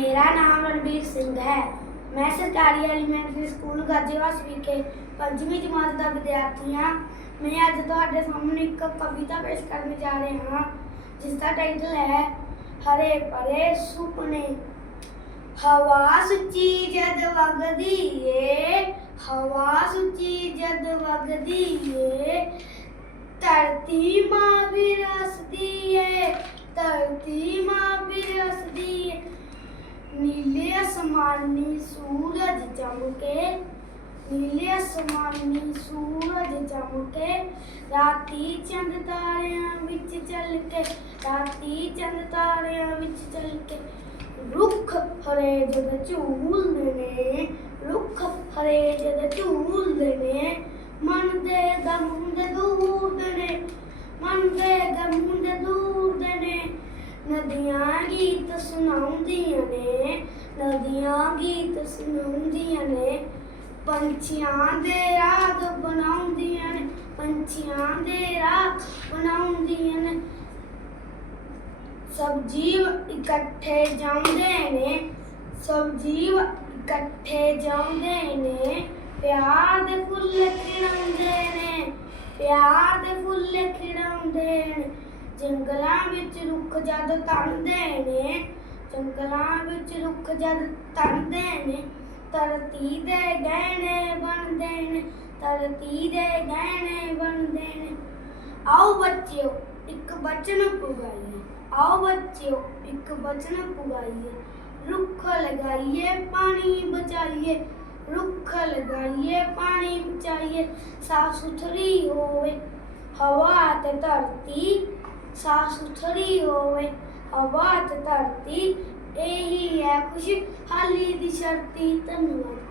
ਮੇਰਾ ਨਾਮ ਰਣਬੀਰ ਸਿੰਘ ਹੈ ਮੈਂ ਸਰਕਾਰੀ ਐਲੀਮੈਂਟਰੀ ਸਕੂਲ ਗਾਜੀਵਾਸ ਵਿਖੇ ਪੰਜਵੀਂ ਜਮਾਤ ਦਾ ਵਿਦਿਆਰਥੀ ਹਾਂ ਮੈਂ ਅੱਜ ਤੁਹਾਡੇ ਸਾਹਮਣੇ ਇੱਕ ਕਵਿਤਾ ਪੇਸ਼ ਕਰਨ ਜਾ ਰਿਹਾ ਹਾਂ ਜਿਸ ਦਾ ਟਾਈਟਲ ਹੈ ਹਰੇ ਭਰੇ ਸੁਪਨੇ ਹਵਾ ਸੁੱਚੀ ਜਦ ਵਗਦੀ ਏ ਹਵਾ ਸੁੱਚੀ ਜਦ ਵਗਦੀ ਏ ਧਰਤੀ ਮਾਂ ਵੀ ਰਸਦੀ ਏ ਧਰਤੀ ਮਾਂ ਵੀ ਰਸਦੀ ਏ नीले आसमानी सूरज चमके, नीले आसमानी सूरज चमके। राती चंद तारिया बिच चल के राती चंद तारिया बिच चल के रुख हरे जद झूल देने रुख हरे जद झूल देने मन दे दम दे दूर देने मन दे दम दे दूर ਨਦੀਆਂ ਗੀਤ ਸੁਣਾਉਂਦੀਆਂ ਨੇ, ਨਦੀਆਂ ਗੀਤ ਸੁਣਾਉਂਦੀਆਂ ਨੇ। ਪੰਛੀਆਂ ਦੇ ਰਾਗ ਬਣਾਉਂਦੀਆਂ ਨੇ, ਪੰਛੀਆਂ ਦੇ ਰਾਗ ਬਣਾਉਂਦੀਆਂ ਨੇ। ਸਭ ਜੀਵ ਇਕੱਠੇ ਜਾਂਦੇ ਨੇ, ਸਭ ਜੀਵ ਇਕੱਠੇ ਜਾਂਦੇ ਨੇ। ਪਿਆਰ ਦੇ ਫੁੱਲ ਖਿੜਾਉਂਦੇ ਨੇ, ਪਿਆਰ ਦੇ ਫੁੱਲ ਖਿੜਾਉਂਦੇ ਨੇ। ਜੰਗਲਾਂ ਵਿੱਚ ਰੁੱਖ ਜਦ ਤਣਦੇ ਨੇ ਜੰਗਲਾਂ ਵਿੱਚ ਰੁੱਖ ਜਦ ਤਣਦੇ ਨੇ ਧਰਤੀ ਦੇ ਗਹਿਣੇ ਬਣਦੇ ਨੇ ਧਰਤੀ ਦੇ ਗਹਿਣੇ ਬਣਦੇ ਨੇ ਆਓ ਬੱਚਿਓ ਇੱਕ ਬਚਨ ਪੁਗਾਈਏ ਆਓ ਬੱਚਿਓ ਇੱਕ ਬਚਨ ਪੁਗਾਈਏ ਰੁੱਖ ਲਗਾਈਏ ਪਾਣੀ ਬਚਾਈਏ ਰੁੱਖ ਲਗਾਈਏ ਪਾਣੀ ਬਚਾਈਏ ਸਾਫ ਸੁਥਰੀ ਹੋਵੇ ਹਵਾ ਤੇ ਧਰਤੀ ਸਾਫ਼ ਸੁਥਰੀ ਹੋਵੇ ਹਵਾ ਤੇ ਧਰਤੀ ਇਹੀ ਹੈ ਖੁਸ਼ਹਾਲੀ ਦੀ ਸ਼ਰਤੀ ਧੰਨਵਾਦ।